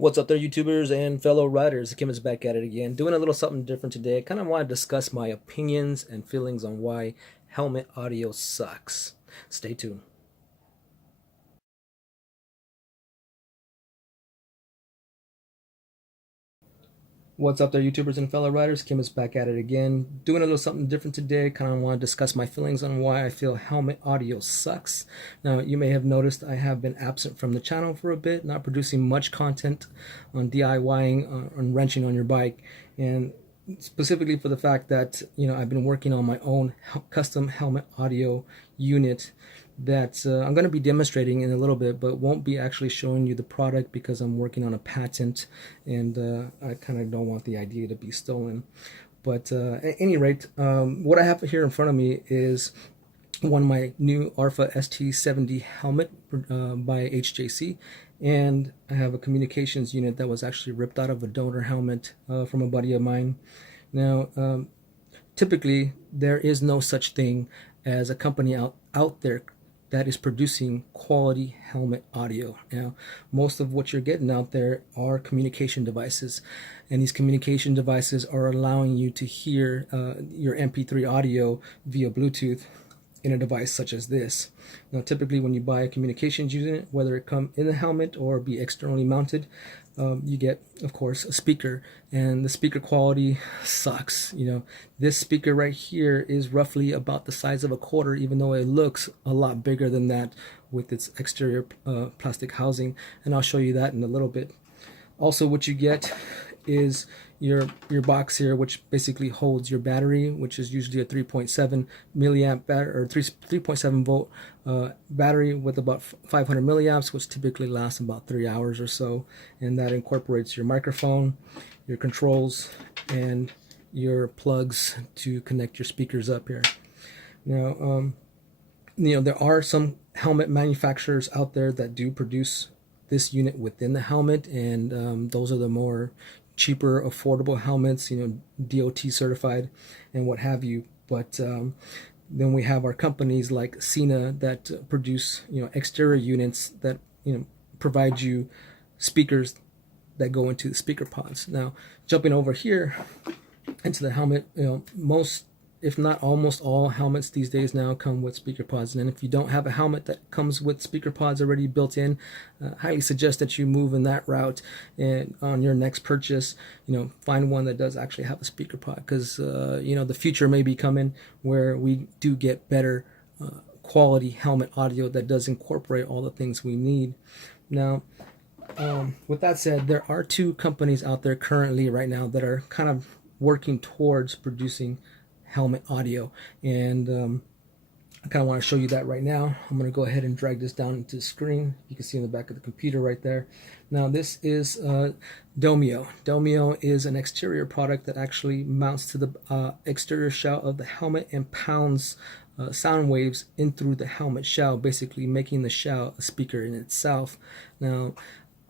What's up there, YouTubers and fellow riders? Kim is back at it again, doing a little something different today. I kind of want to discuss my opinions and feelings on why helmet audio sucks. Stay tuned. What's up there, YouTubers and fellow riders? Kim is back at it again, doing a little something different today. Kind of want to discuss my feelings on why I feel helmet audio sucks. Now, you may have noticed I have been absent from the channel for a bit, not producing much content on DIYing, on wrenching on your bike, and specifically for the fact that I've been working on my own custom helmet audio unit that I'm going to be demonstrating in a little bit, but won't be actually showing you the product because I'm working on a patent, and I kind of don't want the idea to be stolen. But at any rate, what I have here in front of me is one of my new ARFA ST70 helmet by HJC, and I have a communications unit that was actually ripped out of a donor helmet from a buddy of mine. Now, typically, there is no such thing as a company out there that is producing quality helmet audio. Now, most of what you're getting out there are communication devices, and these communication devices are allowing you to hear your MP3 audio via Bluetooth in a device such as this. Now, typically when you buy a communications unit, whether it come in the helmet or be externally mounted, you get, of course, a speaker, and the speaker quality sucks. This speaker right here is roughly about the size of a quarter, even though it looks a lot bigger than that with its exterior plastic housing, and I'll show you that in a little bit. Also, what you get is your box here, which basically holds your battery, which is usually a 3.7 milliamp battery, or 3.7 volt battery with about 500 milliamps, which typically lasts about 3 hours or so. And that incorporates your microphone, your controls, and your plugs to connect your speakers up here. Now, there are some helmet manufacturers out there that do produce this unit within the helmet, and those are the more cheaper, affordable helmets, DOT certified and what have you. But then we have our companies like Sena that produce exterior units that provide you speakers that go into the speaker pods. Now, jumping over here into the helmet, most, if not almost all, helmets these days now come with speaker pods. And if you don't have a helmet that comes with speaker pods already built in, highly suggest that you move in that route, and on your next purchase, find one that does actually have a speaker pod, because the future may be coming where we do get better quality helmet audio that does incorporate all the things we need. Now, with that said, there are two companies out there currently right now that are kind of working towards producing helmet audio, and I kind of want to show you that right now. I'm going to go ahead and drag this down into the screen. You can see in the back of the computer right there. Now, this is Domeo. Domeo is an exterior product that actually mounts to the exterior shell of the helmet and pounds sound waves in through the helmet shell, basically making the shell a speaker in itself. Now,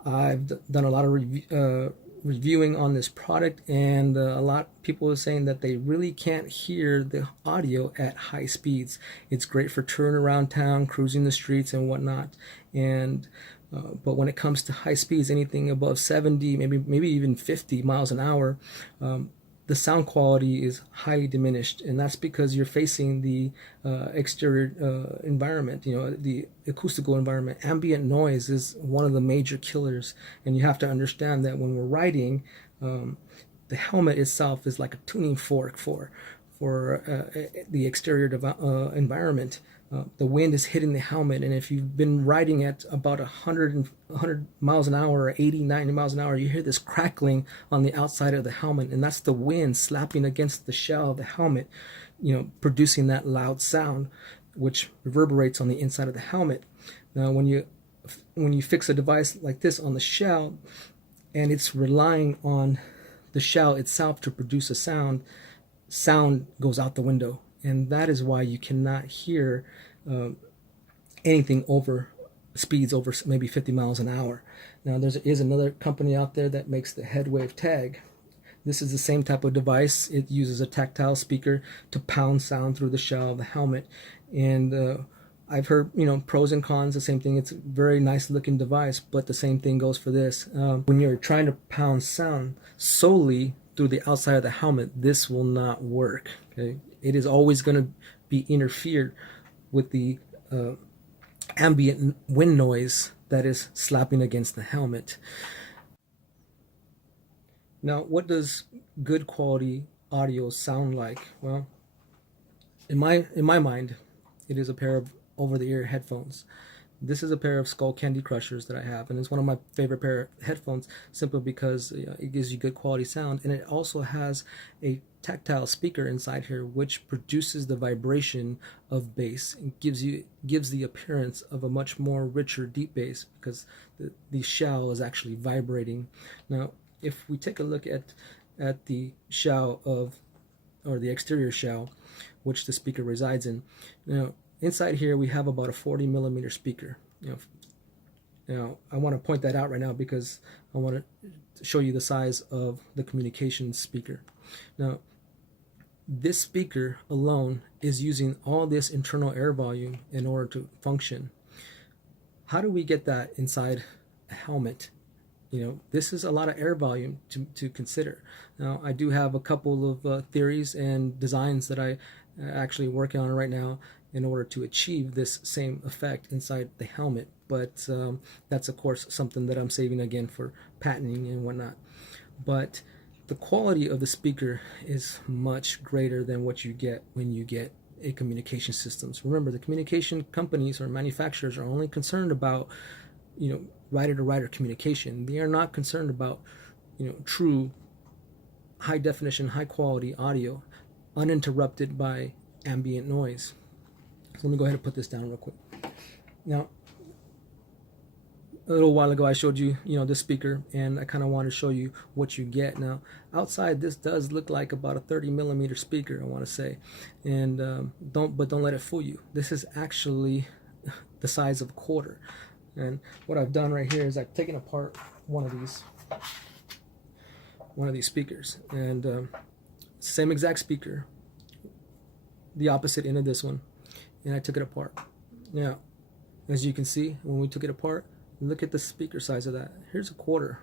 I've done a lot of reviewing on this product, and a lot of people are saying that they really can't hear the audio at high speeds. It's great for touring around town, cruising the streets and whatnot, and but when it comes to high speeds, anything above 70, maybe even 50 miles an hour, the sound quality is highly diminished, and that's because you're facing the exterior environment, the acoustical environment. Ambient noise is one of the major killers, and you have to understand that when we're riding, the helmet itself is like a tuning fork for the exterior environment. The wind is hitting the helmet, and if you've been riding at about 100 miles an hour or 80, 90 miles an hour, you hear this crackling on the outside of the helmet, and that's the wind slapping against the shell of the helmet, producing that loud sound, which reverberates on the inside of the helmet. Now, when you fix a device like this on the shell, and it's relying on the shell itself to produce a sound goes out the window, and that is why you cannot hear anything over speeds over maybe 50 miles an hour. Now, there is another company out there that makes the Headwave Tag. This is the same type of device. It uses a tactile speaker to pound sound through the shell of the helmet, and I've heard, pros and cons, the same thing. It's a very nice looking device, but the same thing goes for this. When you're trying to pound sound solely through the outside of the helmet, this will not work. Okay, it is always going to be interfered with the ambient wind noise that is slapping against the helmet. Now, what does good quality audio sound like? Well, in my mind, it is a pair of over-the-ear headphones. This is a pair of Skullcandy Crushers that I have, and it's one of my favorite pair of headphones simply because it gives you good quality sound, and it also has a tactile speaker inside here which produces the vibration of bass and gives the appearance of a much more richer deep bass because the shell is actually vibrating. Now, if we take a look at the shell or the exterior shell which the speaker resides in, inside here we have about a 40 millimeter speaker. Now I want to point that out right now because I want to show you the size of the communication speaker. Now, this speaker alone is using all this internal air volume in order to function. How do we get that inside a helmet? This is a lot of air volume to consider. Now, I do have a couple of theories and designs that I actually working on right now in order to achieve this same effect inside the helmet, but that's of course something that I'm saving again for patenting and whatnot. But the quality of the speaker is much greater than what you get when you get a communication systems. Remember, the communication companies or manufacturers are only concerned about rider-to-rider communication. They are not concerned about true high definition, high quality audio uninterrupted by ambient noise. So let me go ahead and put this down real quick. Now, a little while ago I showed you this speaker, and I kind of want to show you what you get. Now, outside this does look like about a 30 millimeter speaker, I want to say, and don't let it fool you. This is actually the size of a quarter. And what I've done right here is I've taken apart one of these speakers, and same exact speaker, the opposite end of this one, and I took it apart. Now, as you can see, when we took it apart, look at the speaker size of that. Here's a quarter.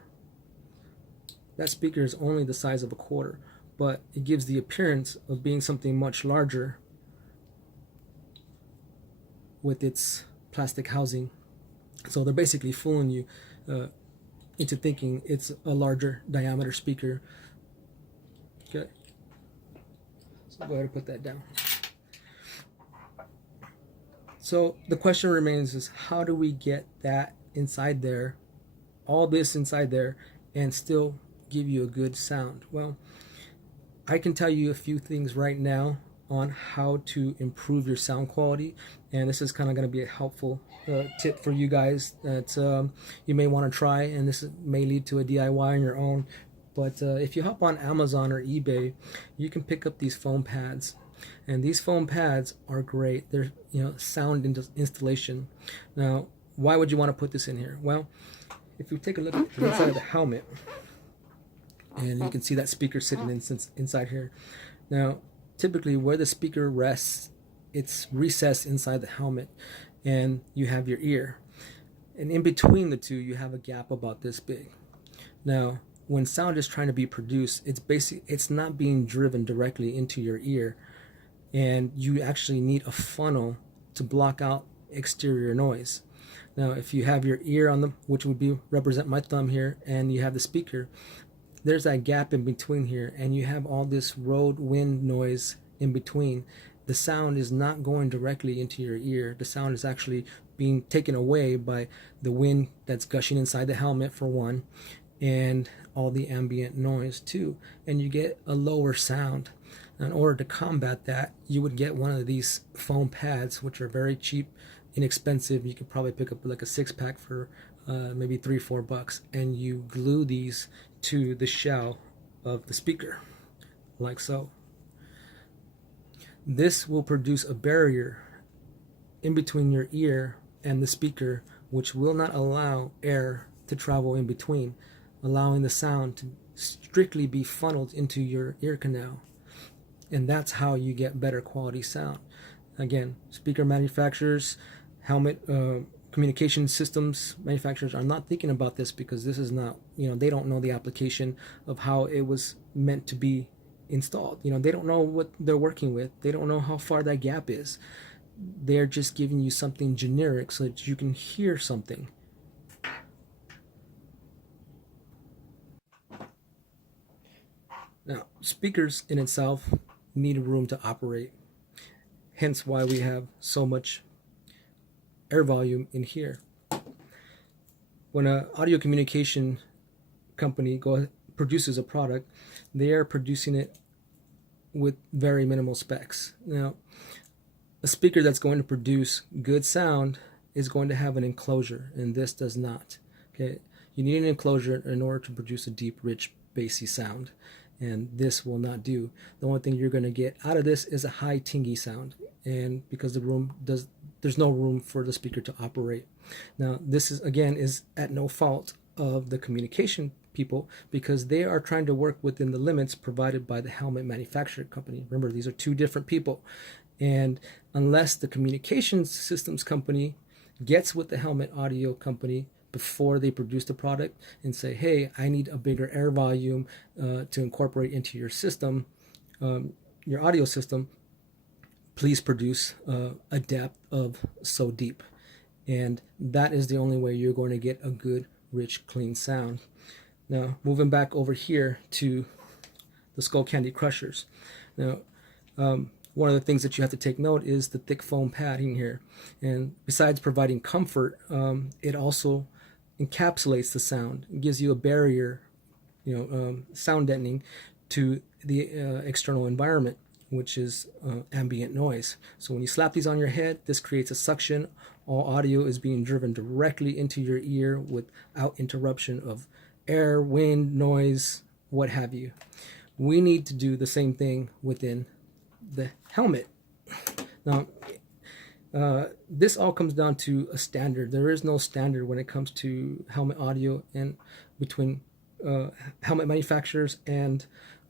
That speaker is only the size of a quarter, but it gives the appearance of being something much larger with its plastic housing. So they're basically fooling you into thinking it's a larger diameter speaker. Okay, so go ahead and put that down. So the question remains is, how do we get that inside there, all this inside there, and still give you a good sound? Well, I can tell you a few things right now on how to improve your sound quality, and this is kind of going to be a helpful tip for you guys that you may want to try, and this may lead to a DIY on your own. But if you hop on Amazon or eBay, you can pick up these foam pads, and these foam pads are great. They're sound installation. Now, why would you want to put this in here? Well, if you take a look at the inside of the helmet, and you can see that speaker sitting inside here. Now, typically where the speaker rests, it's recessed inside the helmet, and you have your ear, and in between the two you have a gap about this big. Now, when sound is trying to be produced, it's not being driven directly into your ear, and you actually need a funnel to block out exterior noise. Now, if you have your ear on which would represent my thumb here, and you have the speaker, there's that gap in between here, and you have all this road wind noise in between. The sound is not going directly into your ear. The sound is actually being taken away by the wind that's gushing inside the helmet, for one, and all the ambient noise too, and you get a lower sound. Now, in order to combat that, you would get one of these foam pads, which are very cheap, inexpensive. You could probably pick up like a 6-pack for maybe $3-4, and you glue these to the shell of the speaker, like so. This will produce a barrier in between your ear and the speaker, which will not allow air to travel in between, allowing the sound to strictly be funneled into your ear canal. And that's how you get better quality sound. Again, speaker manufacturers, helmet communication systems manufacturers are not thinking about this, because this is not, they don't know the application of how it was meant to be installed. They don't know what they're working with. They don't know how far that gap is. They're just giving you something generic so that you can hear something. Now, speakers in itself need a room to operate, hence why we have so much air volume in here. When an audio communication company produces a product, they are producing it with very minimal specs. Now, a speaker that's going to produce good sound is going to have an enclosure, and this does not. Okay, you need an enclosure in order to produce a deep, rich, bassy sound, and this will not do. The only thing you're going to get out of this is a high tingy sound, and because there's no room for the speaker to operate. Now, this is at no fault of the communication people, because they are trying to work within the limits provided by the helmet manufacturer company. Remember, these are two different people, and unless the communications systems company gets with the helmet audio company before they produce the product and say, hey, I need a bigger air volume to incorporate into your system, your audio system, please produce a depth of so deep. And that is the only way you're going to get a good, rich, clean sound. Now, moving back over here to the Skullcandy Crushers. Now, one of the things that you have to take note is the thick foam padding here. And besides providing comfort, it also encapsulates the sound. It gives you a barrier, sound deadening to the external environment, which is ambient noise. So when you slap these on your head, this creates a suction. All audio is being driven directly into your ear without interruption of air, wind, noise, what have you. We need to do the same thing within the helmet. Now, this all comes down to a standard. There is no standard when it comes to helmet audio and between helmet manufacturers and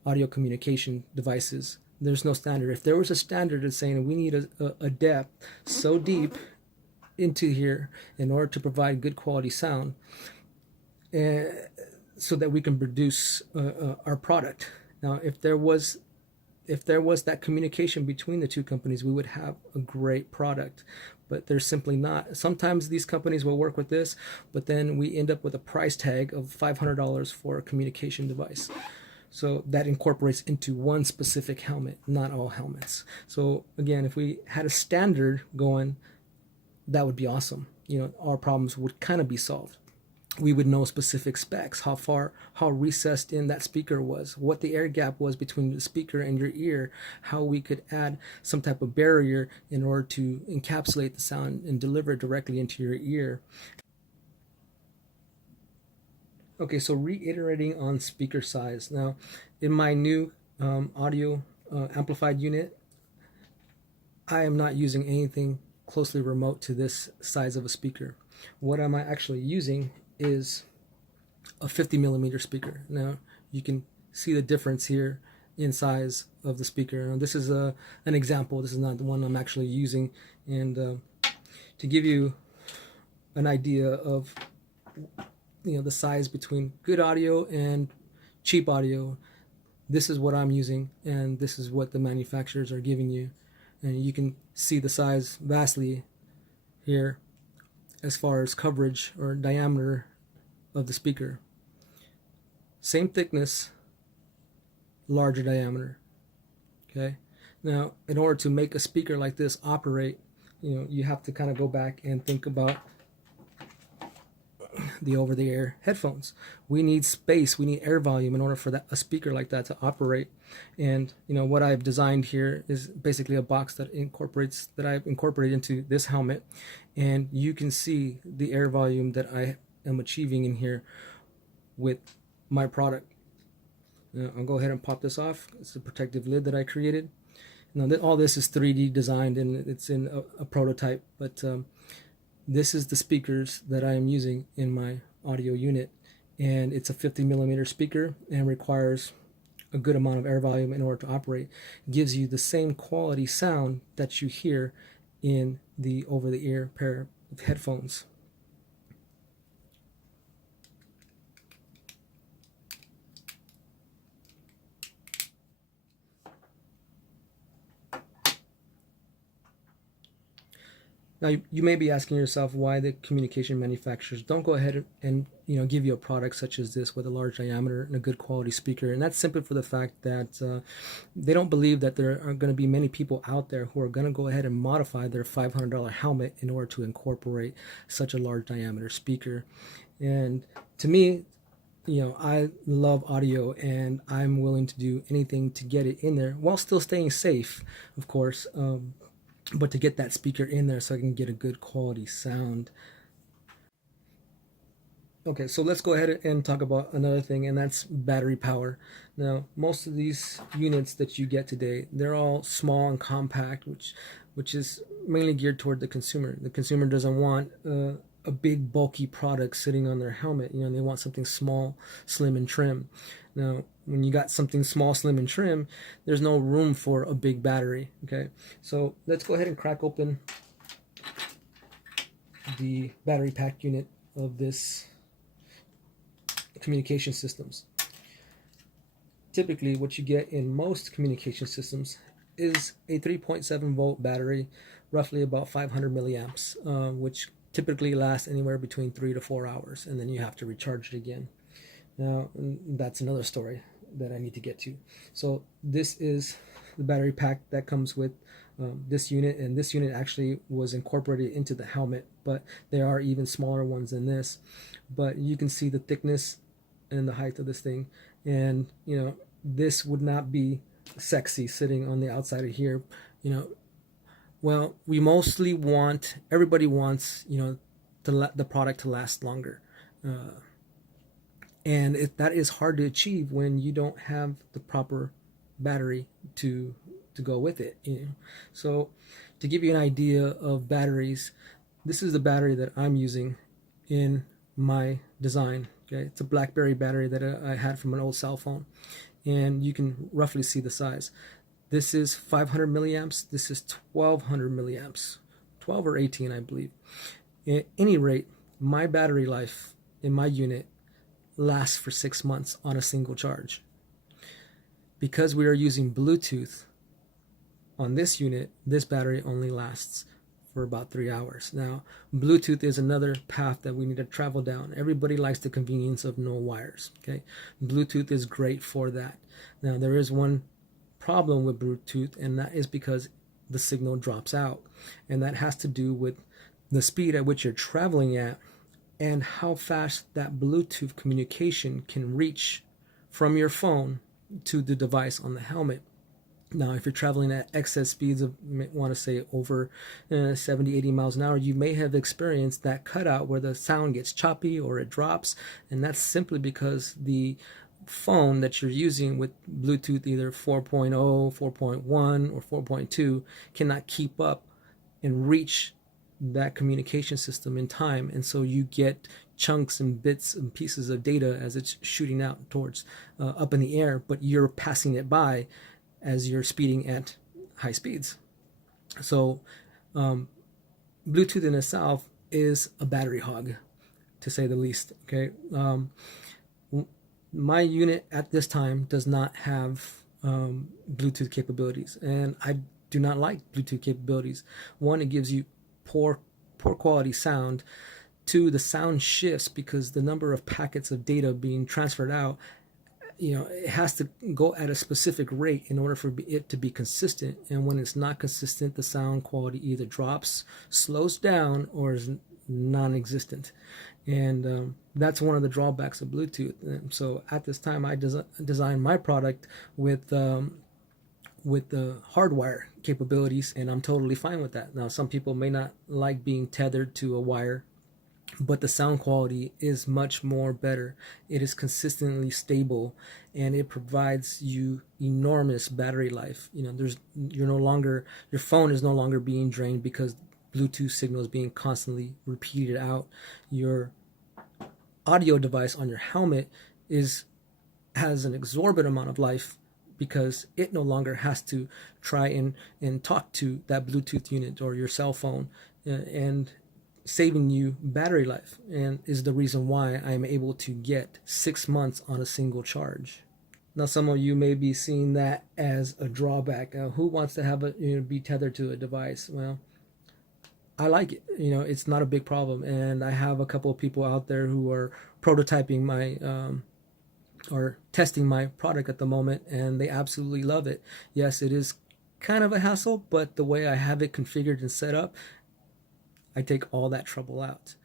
audio communication devices. There's no standard. If there was a standard that's saying we need a depth so deep into here in order to provide good quality sound, so that we can produce our product. Now, if there was that communication between the two companies, we would have a great product, but there's simply not. Sometimes these companies will work with this, but then we end up with a price tag of $500 for a communication device. So that incorporates into one specific helmet, not all helmets. So again, if we had a standard going, that would be awesome. Our problems would kind of be solved. We would know specific specs, how recessed in that speaker was, what the air gap was between the speaker and your ear, how we could add some type of barrier in order to encapsulate the sound and deliver it directly into your ear. Okay, so reiterating on speaker size. Now, in my new audio amplified unit, I am not using anything closely remote to this size of a speaker. What am I actually using is a 50 millimeter speaker. Now, you can see the difference here in size of the speaker. Now, this is an example. This is not the one I'm actually using. And to give you an idea of the size between good audio and cheap audio, this is what I'm using, and this is what the manufacturers are giving you. And you can see the size vastly here as far as coverage or diameter of the speaker. Same thickness, larger diameter. Okay. Now, in order to make a speaker like this operate, you have to kind of go back and think about the over-the-air headphones. We need space, we need air volume in order for a speaker like that to operate. And what I've designed here is basically a box that I've incorporated into this helmet, and you can see the air volume that I am achieving in here with my product. Now, I'll go ahead and pop this off. It's a protective lid that I created. Now, all this is 3D designed and it's in a prototype, but this is the speakers that I am using in my audio unit, and it's a 50 millimeter speaker and requires a good amount of air volume in order to operate. It gives you the same quality sound that you hear in the over-the-ear pair of headphones. Now, you may be asking yourself why the communication manufacturers don't go ahead and give you a product such as this with a large diameter and a good quality speaker, and that's simply for the fact that they don't believe that there are going to be many people out there who are going to go ahead and modify their $500 helmet in order to incorporate such a large diameter speaker. And to me, I love audio, and I'm willing to do anything to get it in there while still staying safe, of course. But to get that speaker in there so I can get a good quality sound. Okay, so let's go ahead and talk about another thing, and that's battery power. Now, most of these units that you get today, they're all small and compact, which is mainly geared toward the consumer. The consumer doesn't want a big bulky product sitting on their helmet. They want something small, slim, and trim. Now, when you got something small, slim, and trim, there's no room for a big battery. Okay, so let's go ahead and crack open the battery pack unit of this communication systems. Typically, what you get in most communication systems is a 3.7 volt battery, roughly about 500 milliamps, which typically lasts anywhere between 3 to 4 hours, and then you have to recharge it again. Now, that's another story that I need to get to. So this is the battery pack that comes with this unit, and this unit actually was incorporated into the helmet, but there are even smaller ones than this. But you can see the thickness and the height of this thing, and this would not be sexy sitting on the outside of here. Well, we mostly everybody wants the product to last longer. And that is hard to achieve when you don't have the proper battery to go with it. So to give you an idea of batteries, this is the battery that I'm using in my design. Okay, it's a BlackBerry battery that I had from an old cell phone, and you can roughly see the size. This is 500 milliamps. This is 1200 milliamps, 12 or 18, I believe. At any rate, my battery life in my unit lasts for 6 months on a single charge. Because we are using Bluetooth on this unit, this battery only lasts for about 3 hours. Now, Bluetooth is another path that we need to travel down. Everybody likes the convenience of no wires. Okay, Bluetooth is great for that. Now, there is one problem with Bluetooth, and that is because the signal drops out, and that has to do with the speed at which you're traveling at and how fast that Bluetooth communication can reach from your phone to the device on the helmet. Now, if you're traveling at excess speeds of, want to say, over 70, 80 miles an hour, you may have experienced that cutout where the sound gets choppy or it drops, and that's simply because the phone that you're using with Bluetooth either 4.0, 4.1, or 4.2 cannot keep up and reach that communication system in time, and so you get chunks and bits and pieces of data as it's shooting out towards up in the air, but you're passing it by as you're speeding at high speeds. So Bluetooth in itself is a battery hog, to say the least. Okay, my unit at this time does not have Bluetooth capabilities, and I do not like Bluetooth capabilities. One, it gives you poor quality sound. Two, the sound shifts because the number of packets of data being transferred out, it has to go at a specific rate in order for it to be consistent. And when it's not consistent, the sound quality either drops, slows down, or is non-existent. And that's one of the drawbacks of Bluetooth. And so at this time, I designed my product with the hardwire capabilities, and I'm totally fine with that. Now, some people may not like being tethered to a wire, but the sound quality is much more better. It is consistently stable, and it provides you enormous battery life. Your phone is no longer being drained because Bluetooth signal is being constantly repeated out. Your audio device on your helmet has an exorbitant amount of life because it no longer has to try and talk to that Bluetooth unit or your cell phone, and saving you battery life, and is the reason why I'm able to get 6 months on a single charge. Now, some of you may be seeing that as a drawback. Who wants to have be tethered to a device? Well, I like it. It's not a big problem, and I have a couple of people out there who are prototyping my or testing my product at the moment, and they absolutely love it. Yes, it is kind of a hassle, but the way I have it configured and set up, I take all that trouble out.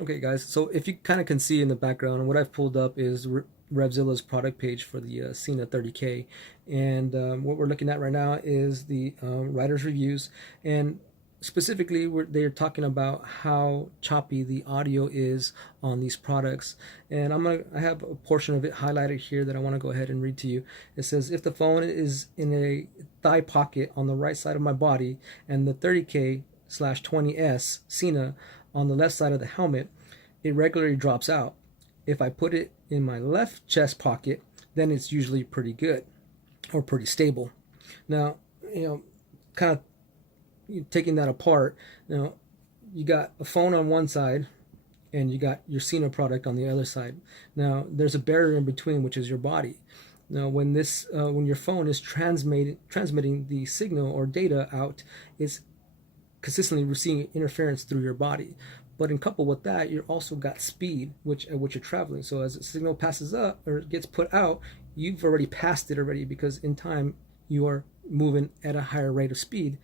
Okay, guys, so if you kind of can see in the background, what I've pulled up is Revzilla's product page for the Sena 30K, and what we're looking at right now is the writer's reviews, and specifically they're talking about how choppy the audio is on these products. And I have a portion of it highlighted here that I want to go ahead and read to you. It says, if the phone is in a thigh pocket on the right side of my body and the 30K/20S Sena on the left side of the helmet, it regularly drops out. If I put it in my left chest pocket, then it's usually pretty good or pretty stable. Now, kind of taking that apart, you got a phone on one side and you got your Sena product on the other side. Now, there's a barrier in between, which is your body. Now, when your phone is transmitting the signal or data out, it's consistently receiving interference through your body. But in couple with that, you also got speed, at which you're traveling. So as the signal passes up or gets put out, you've already passed it already, because in time you are moving at a higher rate of speed,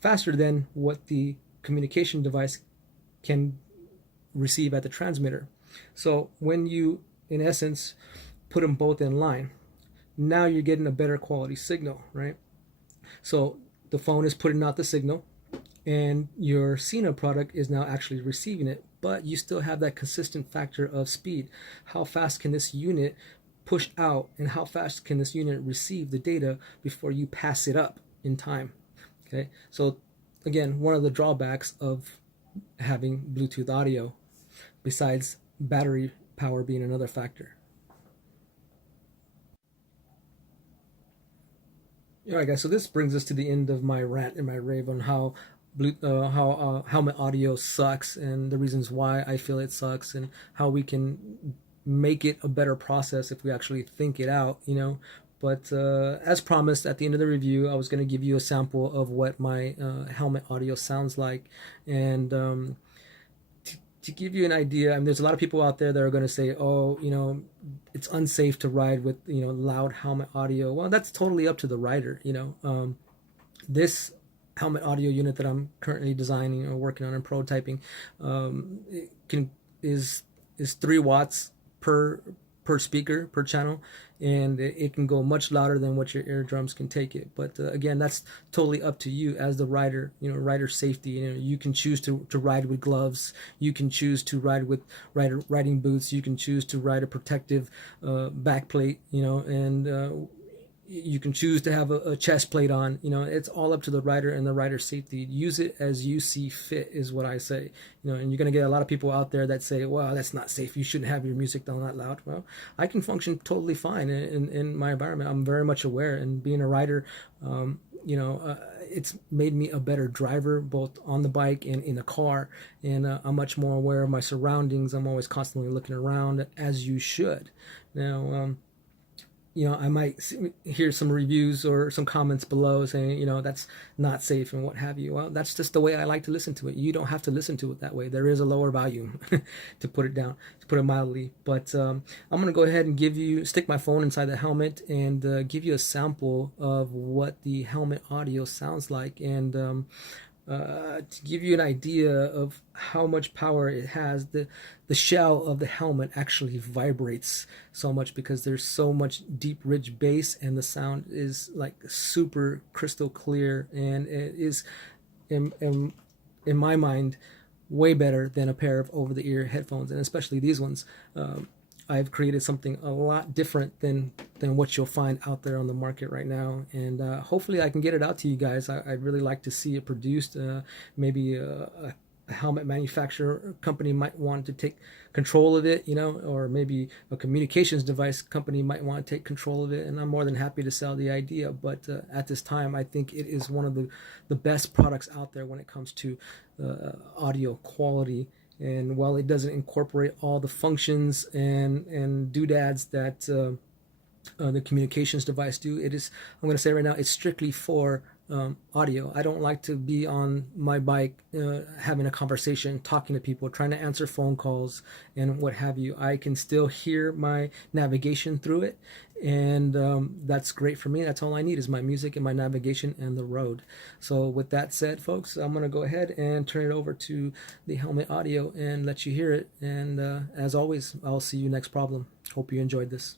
faster than what the communication device can receive at the transmitter. So when you, in essence, put them both in line, now you're getting a better quality signal, right? So the phone is putting out the signal, and your Sena product is now actually receiving it, but you still have that consistent factor of speed. How fast can this unit push out, and how fast can this unit receive the data before you pass it up in time? Okay, so again, one of the drawbacks of having Bluetooth audio, besides battery power being another factor. All right, guys, so this brings us to the end of my rant and my rave on how helmet audio sucks, and the reasons why I feel it sucks, and how we can make it a better process if we actually think it out, But as promised, at the end of the review, I was going to give you a sample of what my helmet audio sounds like. And to give you an idea, there's a lot of people out there that are going to say, oh, it's unsafe to ride with, loud helmet audio. Well, that's totally up to the rider, This helmet audio unit that I'm currently designing or working on and prototyping is 3 watts per speaker, per channel, and it can go much louder than what your eardrums can take it. But again, that's totally up to you as the rider. Rider safety. You can choose to ride with gloves. You can choose to ride with riding boots. You can choose to ride a protective back plate. And you can choose to have a chest plate on. It's all up to the rider and the rider's safety. Use it as you see fit, is what I say. And you're going to get a lot of people out there that say, well, that's not safe, you shouldn't have your music down that loud. Well, I can function totally fine in my environment. I'm very much aware, and being a rider, it's made me a better driver, both on the bike and in the car, and I'm much more aware of my surroundings. I'm always constantly looking around, as you should. Now, I might hear some reviews or some comments below saying, that's not safe and what have you. Well, that's just the way I like to listen to it. You don't have to listen to it that way. There is a lower volume, to put it mildly. But I'm going to go ahead and stick my phone inside the helmet and give you a sample of what the helmet audio sounds like. And to give you an idea of how much power it has, the shell of the helmet actually vibrates so much because there's so much deep, rich bass, and the sound is like super crystal clear, and it is, in my mind, way better than a pair of over-the-ear headphones, and especially these ones. I've created something a lot different than what you'll find out there on the market right now, and hopefully I can get it out to you guys. I'd really like to see it produced, maybe a a helmet manufacturer company might want to take control of it, or maybe a communications device company might want to take control of it, and I'm more than happy to sell the idea. But at this time, I think it is one of the best products out there when it comes to audio quality. And while it doesn't incorporate all the functions and doodads that the communications device do, I'm going to say right now, it's strictly for audio. I don't like to be on my bike having a conversation, talking to people, trying to answer phone calls and what have you. I can still hear my navigation through it, and that's great for me. That's all I need is my music and my navigation and the road. So with that said, folks, I'm going to go ahead and turn it over to the Helmet Audio and let you hear it. And as always, I'll see you next problem. Hope you enjoyed this.